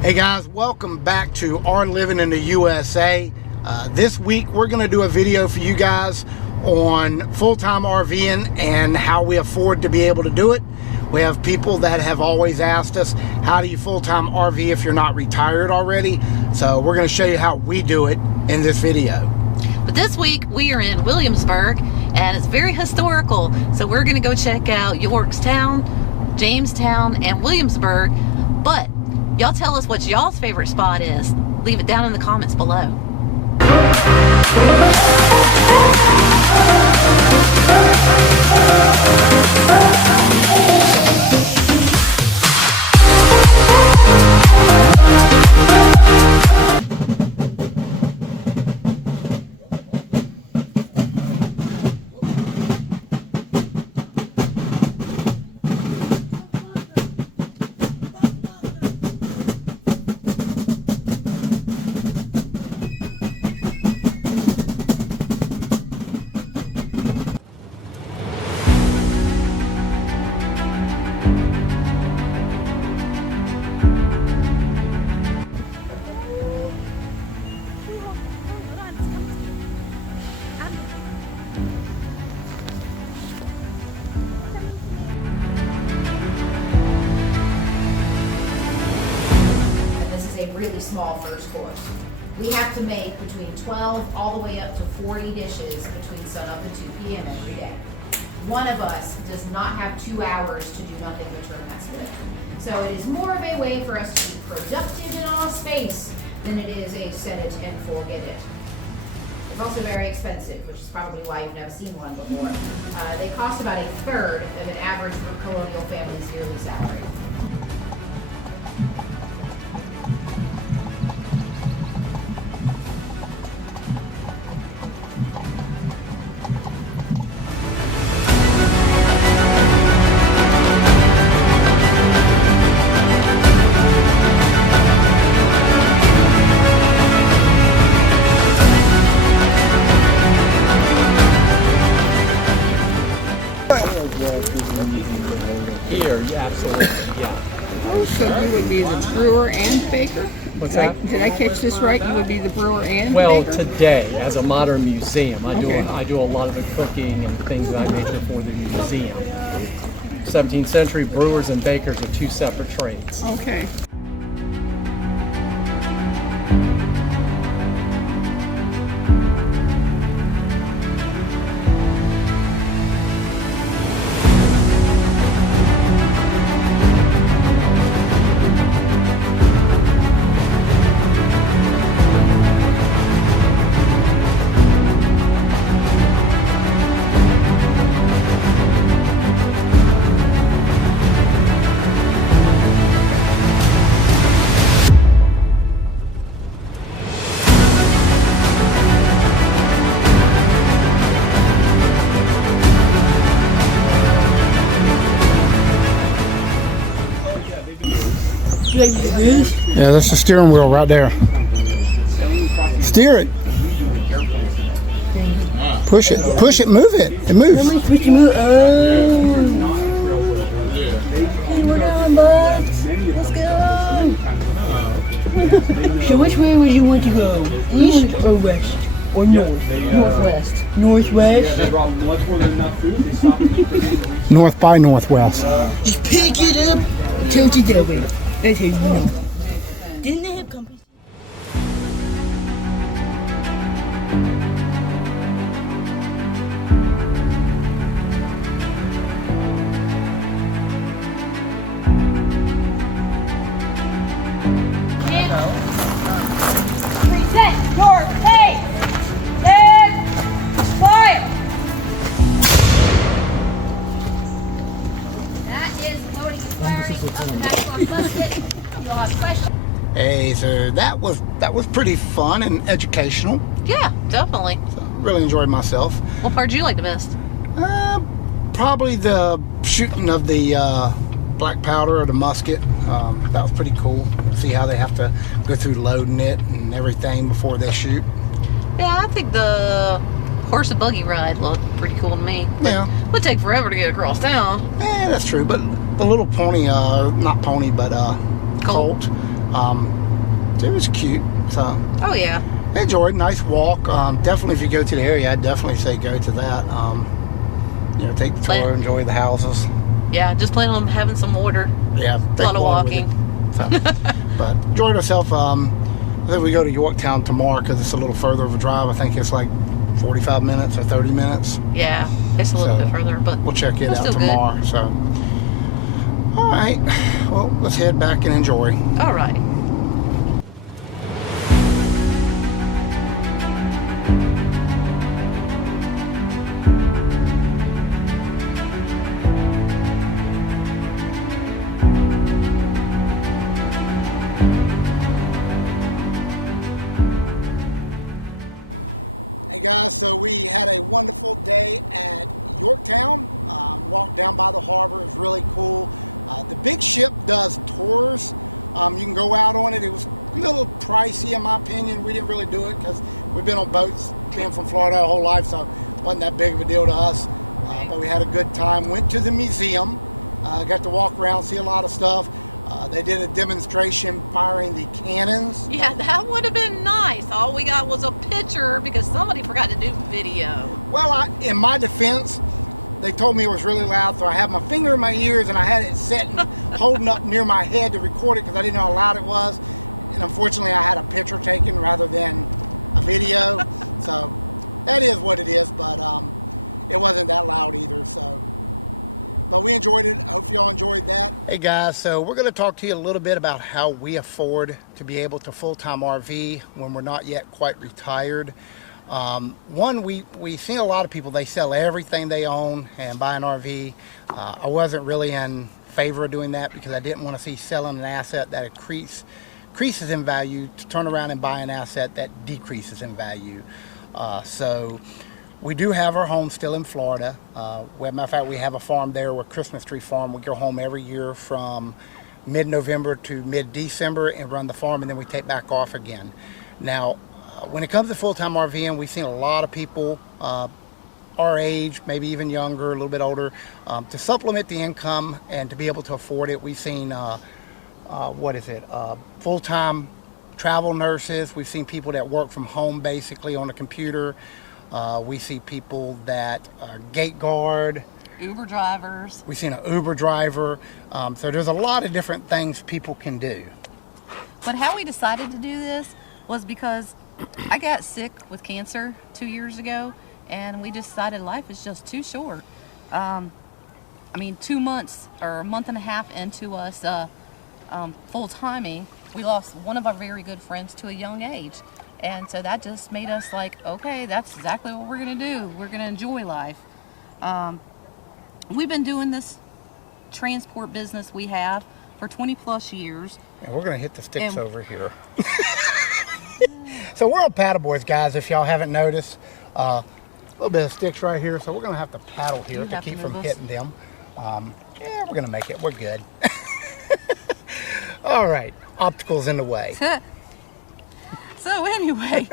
Hey guys, welcome back to Our Living in the USA. This week we're going to do a video for you guys on full-time RVing and how we afford to be able to do it. We have people that have always asked us, how do you full-time RV if you're not retired already? So we're going to show you how we do it in this video. But this week we are in Williamsburg and it's very historical. So we're going to go check out Yorktown, Jamestown, and Williamsburg. But y'all tell us what y'all's favorite spot is. Leave it down in the comments below. Really small first course. We have to make between 12 all the way up to 40 dishes between sunup and 2 p.m. every day. One of us does not have 2 hours to do nothing but turn that split. So it is more of a way for us to be productive in our space than it is a set it and forget it. It's also very expensive, which is probably why you've never seen one before. They cost about 1/3 of an average colonial family's yearly salary. Here, yeah, absolutely, yeah. Oh, so you would be the brewer and baker? What's that? Did I catch this right? You would be the brewer and Well, baker? today, as a modern museum, I Okay. do a lot of the cooking and things that I make for the museum. 17th century brewers and bakers are two separate trades. Okay. Yeah, that's the steering wheel right there. Steer it. Push it, move it. It moves. Hey, we're down, bud. Let's go. So which way would you want to go? East or west? Or north? Northwest. Northwest? North by northwest. Just pick it up and tilt it that way. That's how you know. Didn't they have company? Present your case. Stand quiet. That is loading and firing. Up and back on busted. You'll have questions. Hey, so that was pretty fun and educational. Yeah, definitely. So really enjoyed myself. What part did you like the best? Probably the shooting of the black powder or the musket. That was pretty cool. See how they have to go through loading it and everything before they shoot. Yeah, I think the horse and buggy ride looked pretty cool to me. Yeah. It would take forever to get across town. Yeah, that's true. But the little pony, not pony, but colt, It was cute. So Oh yeah. enjoyed. Nice walk. Definitely, if you go to the area, I'd definitely say go to that. You know, take the tour, enjoy the houses. Yeah, just plan on having some water. Yeah, A lot of walking. So, but enjoyed ourselves. I think we go to Yorktown tomorrow because it's a little further of a drive. I think it's like 45 minutes or 30 minutes. Yeah, it's a little bit further, but we'll check it it's out still tomorrow. good. So, all right. Well, let's head back and enjoy. All right. Hey guys, so we're going to talk to you a little bit about how we afford to be able to full-time RV when we're not yet quite retired. One, we see a lot of people, they sell everything they own and buy an RV. I wasn't really in favor of doing that because I didn't want to see selling an asset that increases in value to turn around and buy an asset that decreases in value. So we do have our home still in Florida. As a matter of fact, we have a farm there with Christmas Tree Farm. We go home every year from mid-November to mid-December and run the farm, and then we take back off again. Now, when it comes to full-time RVing, we've seen a lot of people our age, maybe even younger, a little bit older, to supplement the income and to be able to afford it. We've seen, full-time travel nurses. We've seen people that work from home basically on a computer. We see people that gate guard. Uber drivers. We've seen an Uber driver. So there's a lot of different things people can do. But how we decided to do this was because I got sick with cancer 2 years ago, and we decided life is just too short. 2 months or a month and a half into us full-timing, we lost one of our very good friends to a young age. And so that just made us like, okay, that's exactly what we're going to do. We're going to enjoy life. We've been doing this transport business we have for 20 plus years. And we're going to hit the sticks over here. So we're on paddle boards, guys, if y'all haven't noticed. A little bit of sticks right here, so we're going to have to paddle here to keep from hitting them. Yeah, we're going to make it. We're good. All right, obstacles in the way. So anyway,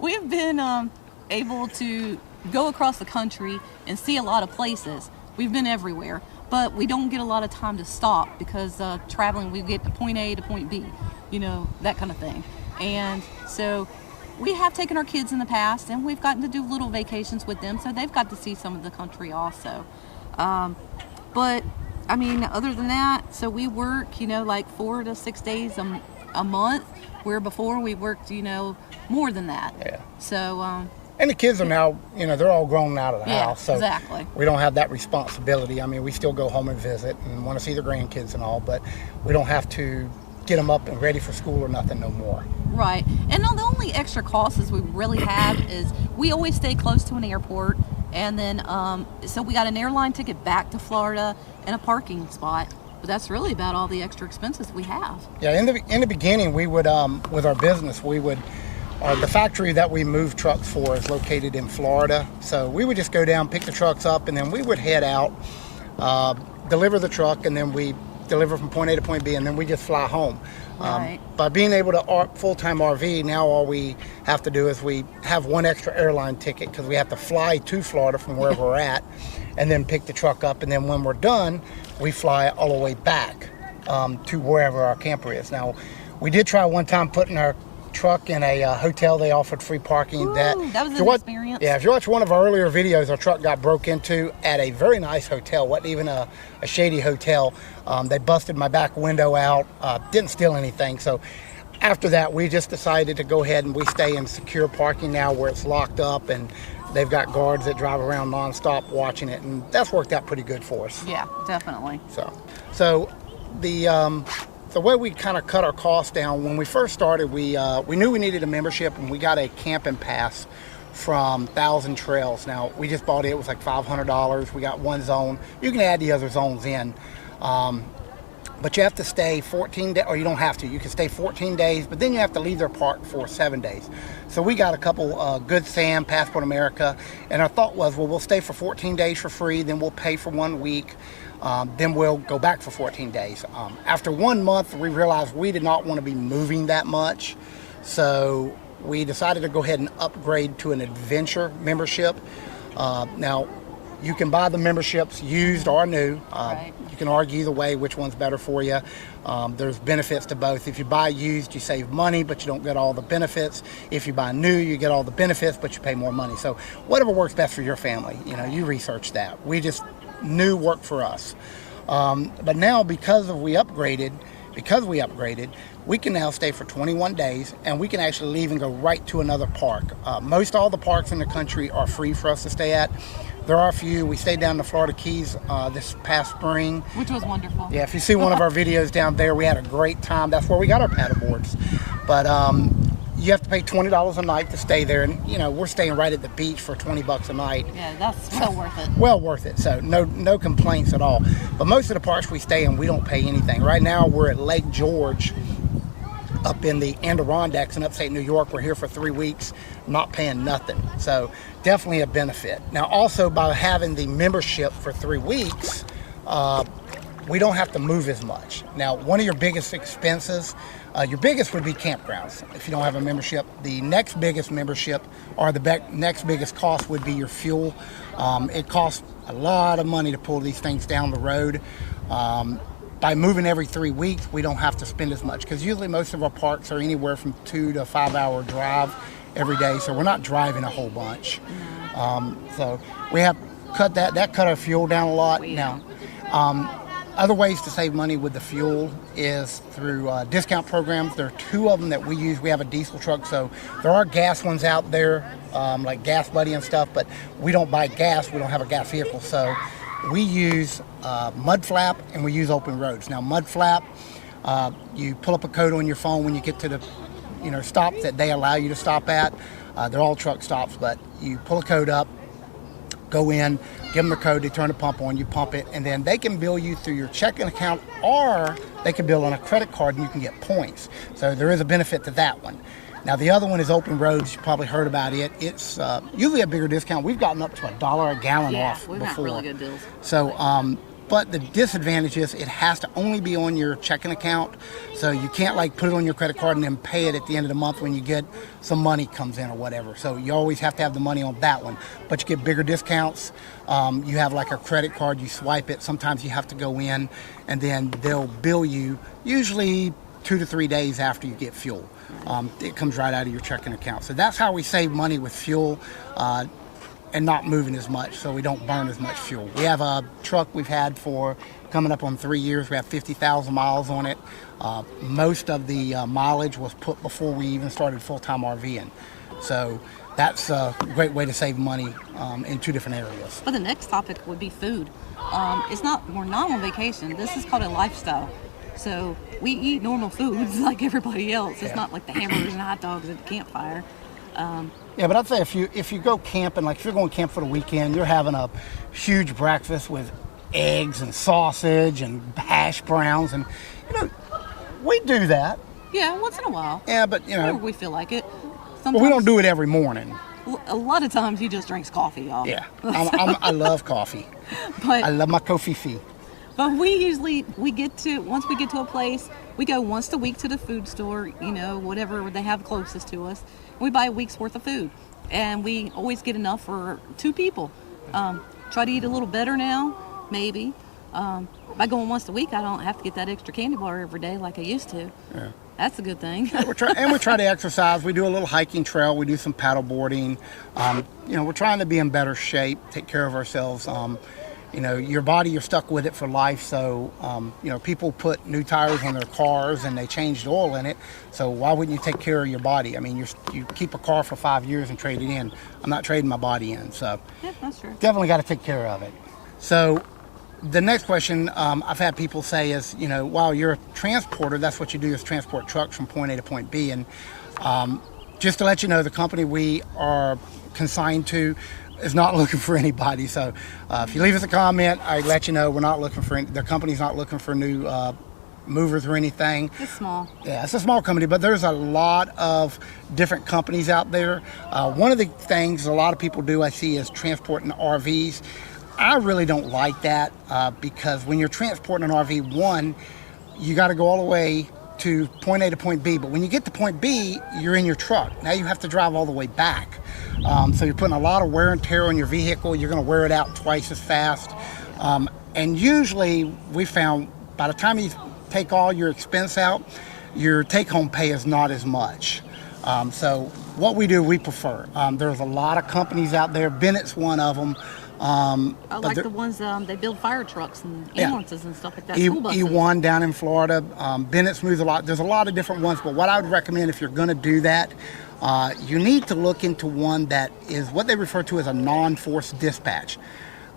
we've been able to go across the country and see a lot of places. We've been everywhere, but we don't get a lot of time to stop because traveling, we get to point A to point B, you know, that kind of thing. And so we have taken our kids in the past and we've gotten to do little vacations with them, so they've got to see some of the country also. But I mean, other than that, so we work, you know, like 4 to 6 days a month, where before we worked, you know, more than that. Yeah. So, and the kids are now, you know, they're all grown out of the house. So exactly. We don't have that responsibility. I mean, we still go home and visit and want to see the grandkids and all, but we don't have to get them up and ready for school or nothing no more. Right. And the only extra costs we really have is we always stay close to an airport. And then, so we got an airline ticket back to Florida and a parking spot. But that's really about all the extra expenses we have. Yeah, in the beginning, we would, with our business, we would, the factory that we move trucks for is located in Florida. So we would just go down, pick the trucks up, and then we would head out, deliver the truck, and then we deliver from point A to point B, and then we just fly home. Right. By being able to full-time RV, now all we have to do is we have one extra airline ticket because we have to fly to Florida from wherever we're at, and then pick the truck up, and then when we're done, we fly all the way back to wherever our camper is. Now, we did try one time putting our truck in a hotel. They offered free parking. Ooh, that was an experience. Yeah, if you watch one of our earlier videos, our truck got broke into at a very nice hotel. Wasn't even a shady hotel. They busted my back window out. Didn't steal anything. So after that, we just decided to go ahead and we stay in secure parking now where it's locked up and they've got guards that drive around nonstop watching it, and that's worked out pretty good for us. Yeah, definitely. So the way we kind of cut our costs down, when we first started, we knew we needed a membership, and we got a camping pass from Thousand Trails. Now, we just bought it. It was like $500. We got one zone. You can add the other zones in. But you have to stay 14 days, or you don't have to. You can stay 14 days, but then you have to leave their park for 7 days. So we got a couple Good Sam, Passport America, and our thought was, well, we'll stay for 14 days for free, then we'll pay for 1 week, then we'll go back for 14 days. After 1 month, we realized we did not want to be moving that much, so we decided to go ahead and upgrade to an adventure membership. Now, you can buy the memberships used or new. Right. You can argue either way which one's better for you. There's benefits to both. If you buy used, you save money, but you don't get all the benefits. If you buy new, you get all the benefits, but you pay more money. So whatever works best for your family, you research that. We just knew worked for us. But now because we upgraded, we can now stay for 21 days, and we can actually leave and go right to another park. Most all the parks in the country are free for us to stay at. There are a few. We stayed down in the Florida Keys this past spring. Which was wonderful. Yeah, if you see one of our videos down there, we had a great time. That's where we got our paddle boards. But you have to pay $20 a night to stay there, and we're staying right at the beach for $20 a night. Yeah, that's well worth it. Well worth it. So no complaints at all. But most of the parks we stay in, we don't pay anything. Right now we're at Lake George up in the Adirondacks in upstate New York. We're here for 3 weeks, not paying nothing. So definitely a benefit. Now also by having the membership for 3 weeks, we don't have to move as much. Now, one of your biggest expenses, your biggest would be campgrounds. If you don't have a membership, the next biggest membership or the next biggest cost would be your fuel. It costs a lot of money to pull these things down the road. By moving every 3 weeks, we don't have to spend as much because usually most of our parks are anywhere from 2 to 5 hour drive every day, so we're not driving a whole bunch. So we have cut cut our fuel down a lot. Now, other ways to save money with the fuel is through discount programs. There are 2 of them that we use. We have a diesel truck, so there are gas ones out there, like Gas Buddy and stuff, but we don't buy gas. We don't have a gas vehicle, so we use Mud Flap and we use Open Roads. Now, Mud Flap, you pull up a code on your phone when you get to the stops that they allow you to stop at. They're all truck stops, but you pull a code up, go in, give them the code, they turn the pump on, you pump it, and then they can bill you through your checking account, or they can bill on a credit card and you can get points. So there is a benefit to that one. Now the other one is Open Roads. You probably heard about it. It's usually a bigger discount. We've gotten up to $1 a gallon off before. Yeah, we've got really good deals. So, but the disadvantage is it has to only be on your checking account. So you can't put it on your credit card and then pay it at the end of the month when you get some money comes in or whatever. So you always have to have the money on that one. But you get bigger discounts. You have a credit card, you swipe it. Sometimes you have to go in and then they'll bill you usually 2 to 3 days after you get fuel. It comes right out of your checking account. So that's how we save money with fuel and not moving as much, so we don't burn as much fuel. We have a truck we've had for coming up on 3 years. We have 50,000 miles on it. Most of the mileage was put before we even started full-time RVing. So that's a great way to save money in 2 different areas. But the next topic would be food. We're not on vacation. This is called a lifestyle. So we eat normal foods like everybody else. It's not like the hamburgers and hot dogs at the campfire. Yeah, but I'd say if you go camping, if you're going camp for the weekend, you're having a huge breakfast with eggs and sausage and hash browns, and we do that. Yeah, once in a while. Yeah, but whenever we feel like it. Well, we don't do it every morning. A lot of times he just drinks coffee, y'all. Yeah, I love coffee. But I love my coffee. But once we get to a place, we go once a week to the food store, whatever they have closest to us. We buy a week's worth of food, and we always get enough for 2 people. Try to eat a little better now, maybe. By going once a week, I don't have to get that extra candy bar every day like I used to. Yeah. That's a good thing. we try to exercise. We do a little hiking trail. We do some paddle boarding. You know, we're trying to be in better shape, take care of ourselves. You know, your body, you're stuck with it for life. So, you know, people put new tires on their cars and they changed oil in it. So why wouldn't you take care of your body? I mean, you keep a car for 5 years and trade it in. I'm not trading my body in. So Yeah, that's true. definitely got to take care of it. So the next question I've had people say is, you know, while you're a transporter, that's what you do is transport trucks from point A to point B. And just to let you know, the company we are consigned to is not looking for anybody. So if you leave us a comment, I let you know we're not looking for the company's not looking for new movers or anything. It's small. Yeah, it's a small company, but there's a lot of different companies out there. One of the things a lot of people do I see is transporting RVs. I really don't like that because when you're transporting an RV, one, you got to go all the way to point A to point B. But when you get to point B, you're in your truck. Now you have to drive all the way back. So you're putting a lot of wear and tear on your vehicle. You're going to wear it out twice as fast. And usually we found by the time you take all your expense out, your take-home pay is not as much. So what we do, we prefer. There's a lot of companies out there. Bennett's one of them. I like the ones they build fire trucks and ambulances and stuff like that. School buses. E1 down in Florida. Bennett's moves a lot. There's a lot of different ones, but what I would recommend if you're going to do that, you need to look into one that is what they refer to as a non-force dispatch.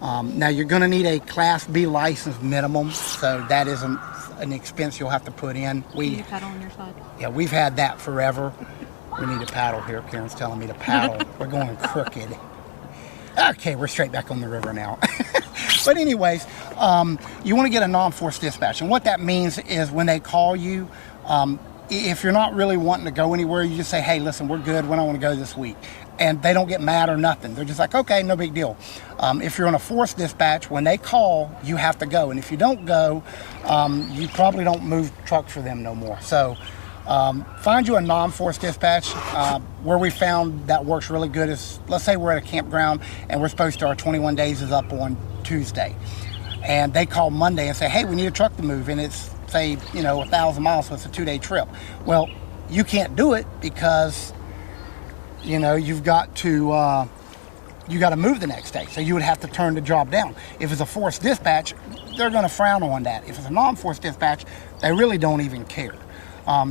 Now you're going to need a Class B license minimum, so that is an expense you'll have to put in. Can you paddle on your side? Yeah, we've had that forever. We need to paddle here. Karen's telling me to paddle. We're going crooked. Okay, we're straight back on the river now. But anyways, you want to get a non-force dispatch. And what that means is when they call you, if you're not really wanting to go anywhere, you just say, hey, listen, we're good. We don't want to go this week. And they don't get mad or nothing. They're just like, okay, no big deal. If you're on a force dispatch, when they call, you have to go. And if you don't go, you probably don't move trucks for them no more. So find you a non-force dispatch. Where we found that works really good is, let's say we're at a campground and we're supposed to, our 21 days is up on Tuesday. And they call Monday and say, hey, we need a truck to move. And it's, say, you know, 1,000 miles, so it's a 2-day trip. Well, you can't do it because, you know, you've got to, you got to move the next day. So you would have to turn the job down. If it's a force dispatch, they're going to frown on that. If it's a non-force dispatch, they really don't even care.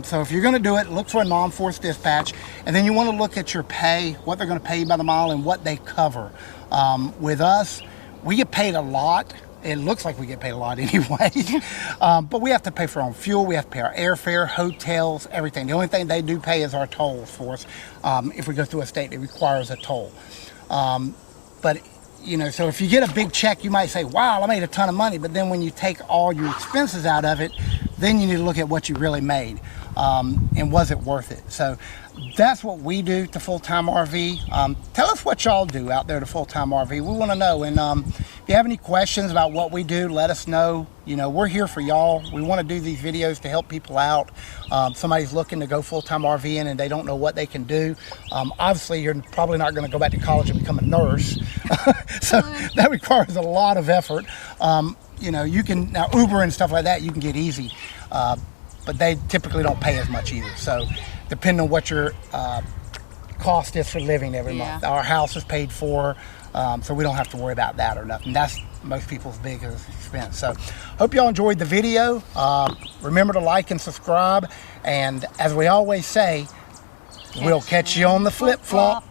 So if you're going to do it, look for a non-force dispatch, and then you want to look at your pay, what they're going to pay you by the mile, and what they cover. With us, we get paid a lot. It looks like we get paid a lot anyway, but we have to pay for our own fuel. We have to pay our airfare, hotels, everything. The only thing they do pay is our tolls for us. If we go through a state that requires a toll. But you know, so if you get a big check, you might say, wow, I made a ton of money. But then when you take all your expenses out of it, then you need to look at what you really made. And was it worth it? So that's what we do to Full-time RV. Tell us what y'all do out there to Full-time RV. We want to know. And if you have any questions about what we do, let us know. You know, we're here for y'all. We want to do these videos to help people out. Somebody's looking to go full-time RVing and they don't know what they can do. Obviously, you're probably not going to go back to college and become a nurse. So that requires a lot of effort. You know, you can, now Uber and stuff like that, you can get easy. But they typically don't pay as much either. So depending on what your cost is for living every month. Our house is paid for, so we don't have to worry about that or nothing. That's most people's biggest expense. So hope y'all enjoyed the video. Remember to like and subscribe. And as we always say, we'll catch you on the flip-flop.